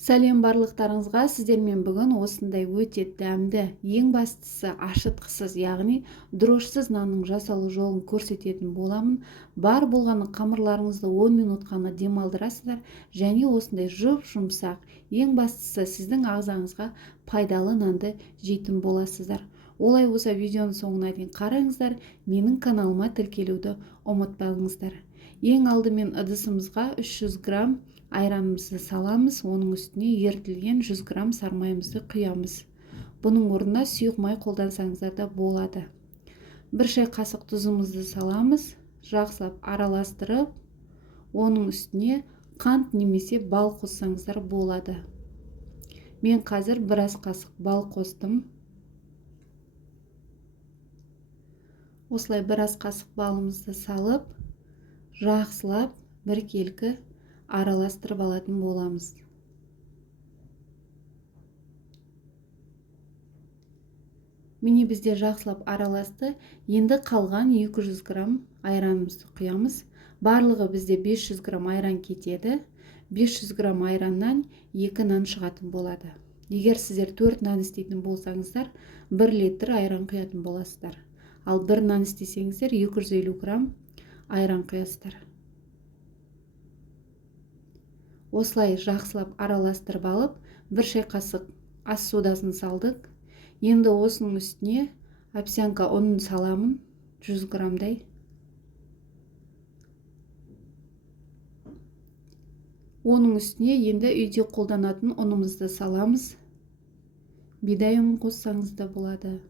Сәлем барлықтарыңызға, сіздермен бүгін осындай өте дәмді, ең бастысы ашытқысыз, яғни дрожсыз нанның жасалу жолын көрсететін боламын. Бар болғаны қамырларыңызды 10 минут қана демалдырасыздар және осындай жұп-жұмсақ, ең бастысы сіздің ағзаңызға пайдалы нанды жейтін боласыздар. Олай болса видеоның соңына дейін қараңыздар, менің каналыма тіркелуді ұмытпаңыздар. Ең алдымен ыдысымызға 300 грамм айранымызды саламыз, оның үстіне ерітілген 100 грамм сармайымызды құямыз. Бұның орнына сұйық май қолдансаңыздар да болады. 1 шай қасық тұзымызды саламыз, жақсылап араластырып, оның үстіне қант немесе бал қоссаңыздар болады. Мен қазір 1 ас қасық бал қостым. Осылай 1 ас қасық балымызды салып, жақсылап біркелкі араластырып алатын боламыз. Міне бізде жақсылап араласты. Енді қалған 200 грамм айранымызды құямыз. Барлығы бізде 500 грамм айран кетеді. 500 грамм айраннан 2 нан шығатын болады. Егер сіздер 4 нан істейтін болсаңыздар, 1 литр айран құятын боласыздар. Ал 1 нан істесеңіздер 250 грамм айран құясыздар. Осылай жақсылап араластырып алып, 1 шай қасық ас содасын салдық. Енді осының үстіне овсянка ұнын саламын, 100 граммдай. Оның үстіне енді үйде қолданатын ұнымызды саламыз. Бидай ұнын қоссаңыз да болады.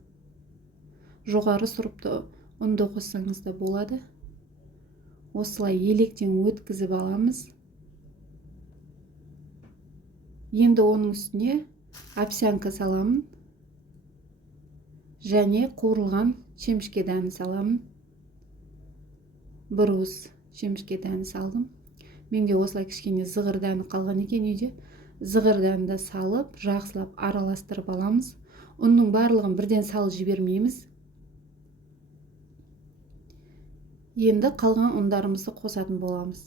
Жоғары сұрыпты ұнды қоссаңыз да болады. Осылай електен өткізіп аламыз. Енді оның үстіне овсянка саламын және қуырылған шемішке дәнін саламын. 1 уыс шемішке дәнін салдым. Менде осылай кішкене зығыр дәні қалған екен үйде. Зығыр дәнді салып, жақсылап араластырып аламыз. Ұнның барлығын бірден салып жібермейміз. Енді қалған ұндарымызды қосатын боламыз.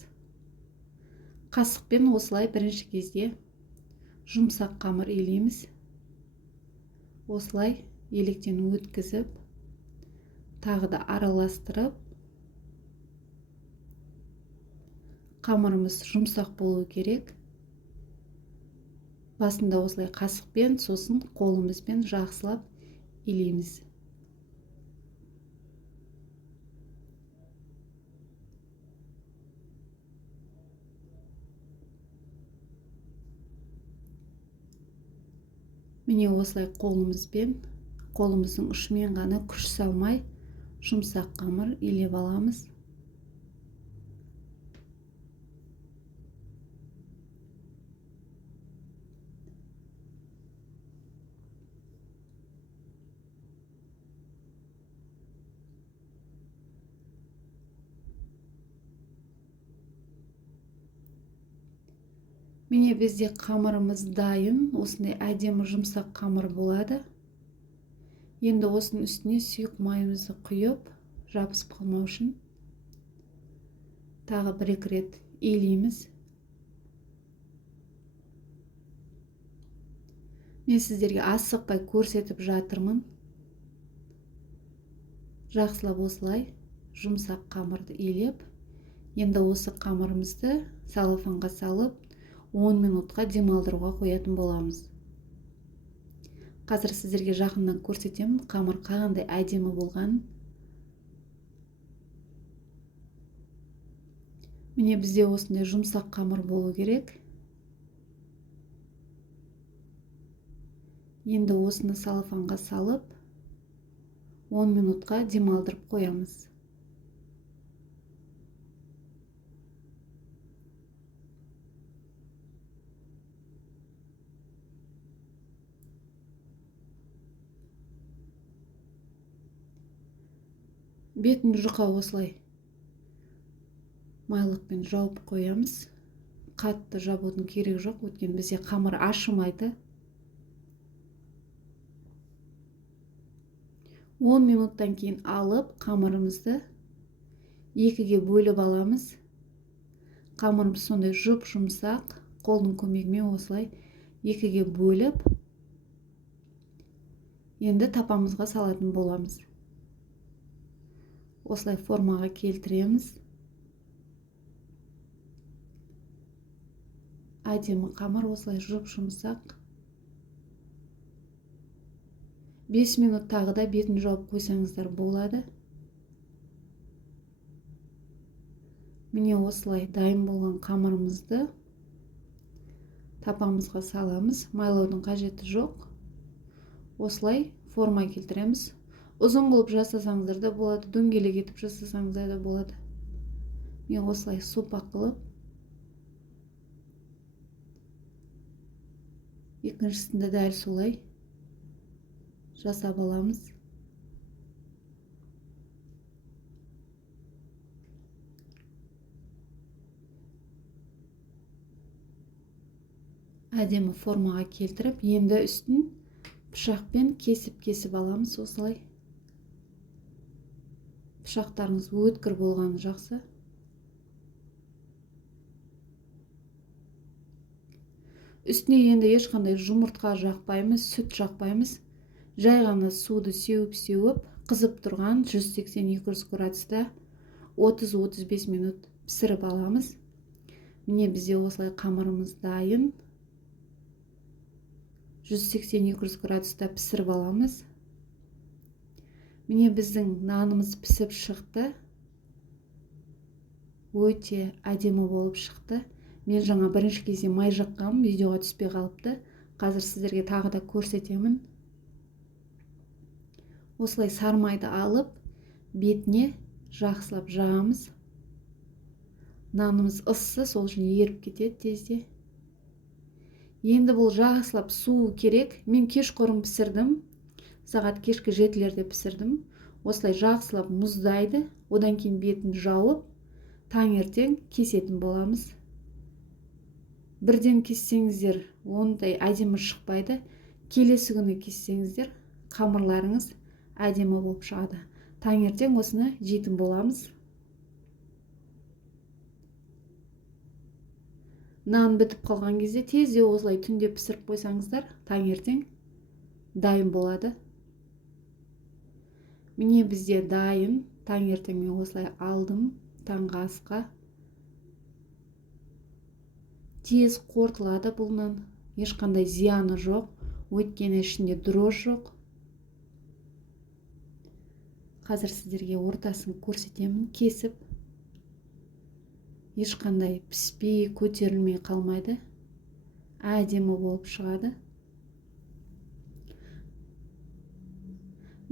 Қасықпен осылай бірінші кезде жұмсақ қамыр илейміз. Осылай електен өткізіп, тағы да араластырып, қамырымыз жұмсақ болу керек. Басында осылай қасықпен, сосын қолымызбен жақсылап илейміз. Міне осылай қолымыздың ұшымен ғана күш салмай, жұмсақ қамыр илеп аламыз. Міне бізде қамырымыз дайын, осындай әдемі жұмсақ қамыр болады. Енді осының үстіне сұйық майымызды құйып, жабысып қалмау үшін тағы 1-2 рет илейміз. Мен сіздерге асықпай көрсетіп жатырмын. Жақсылап осылай жұмсақ қамырды илеп, енді осы қамырымызды целлофанға салып 10 минутқа демалдыруға қоятын боламыз. Қазір сіздерге жақыннан көрсетемін, қамыр қандай әдемі болған. Міне бізде осындай жұмсақ қамыр болу керек. Енді осыны целлофанға салып 10 минутқа демалдырып қоямыз. Бетін жұқа осылай майлықпен жауып қоямыз. Қатты жабудың керек жоқ, өйткені бізде қамыр ашымайды. 10 минуттан кейін алып, қамырымызды 2-ге бөліп аламыз. Қамырымыз сондай жұп-жұмсақ, қолдың көмегімен осылай екіге бөліп енді тапамызға салатын боламыз. Осылай формаға келтіреміз. Әдемі қамыр осылай жұп-жұмсақ. 5 минут тағы да бетін жауып қойсаңыздар болады. Міне осылай дайын болған қамырымызды тапамызға саламыз. Майлаудың қажеті жоқ. Осылай форма келтіреміз. Ұзын қылып жасасаңыздар да болады, дөңгелек етіп жасасаңыздар да болады. Мен осылай сопа қылып екіншісінде дәл солай жасап аламыз. Әдемі формаға келтіріп, енді үстін пышақпен кесіп аламыз. Осылай пышақтарыңыз өткір болғаны жақсы. Үстіне енді ешқандай жұмыртқа жақпаймыз, сүт жақпаймыз. Жай ғана суды сеуіп, қызып тұрған 180-200 градуста 30-35 минут пісіріп аламыз. Міне бізде осылай қамырымыз дайын. 180-200 градуста пісіріп аламыз. Міне біздің нанымыз пісіп шықты. Өте әдемі болып шықты. Мен жаңа бірінші кезде май жаққам, видеоға түспей қалыпты. Қазір сіздерге тағы да көрсетемін. Осылай сармайды алып, бетіне жақсылап жағамыз. Нанымыз ыссы, сол үшін еріп кетеді тезде. Енді бұл жақсылап суы керек. Мен кешқұрым пісірдім. Сағат кешкі 7-лерде пісірдім. Осылай жақсылап мұздайды. Одан кейін бетін жауып, таңертең кесетін боламыз. Бірден кессеңіздер, ондай әдемі шықпайды. Келесі күні кессеңіздер, қамырларыңыз әдемі болып шығады. Таңертең осыны жейтін боламыз. Нан бітіп қалған кезде тезде осылай түнде пісіріп қойсаңыздар, таңертең дайын болады. Міне бізде дайын. Таңертең мен осылай алдым таңғы асқа. Тез қорытылады бұл нан. Ешқандай зияны жоқ. Өйткені ішінде дрожж жоқ. Қазір сіздерге ортасын көрсетемін. Кесіп. Ешқандай піспей, көтерілмей қалмайды. Әдемі болып шығады.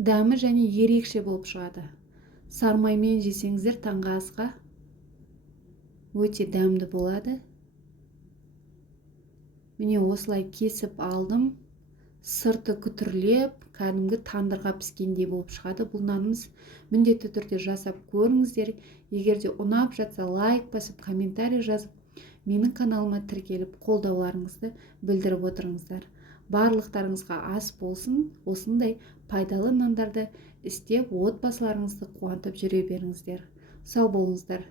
Дәмі және ерекше болып шығады. Сармаймен жесеңіздер таңғы асқа өте дәмді болады. Міне осылай кесіп алдым. Сырты күтірлеп, кәдімгі тандырға піскендей болып шығады. Бұл нанымыз міндетті түрде жасап көріңіздер. Егер де ұнап жатса, лайк басып, комментарий жазып, менің каналыма тіркеліп, қолдауларыңызды білдіріп отырыңыздар. Барлықтарыңызға ас болсын, осындай пайдалы нандарды істеп, отбасыларыңызды қуантып жүре беріңіздер. Сау болыңыздар.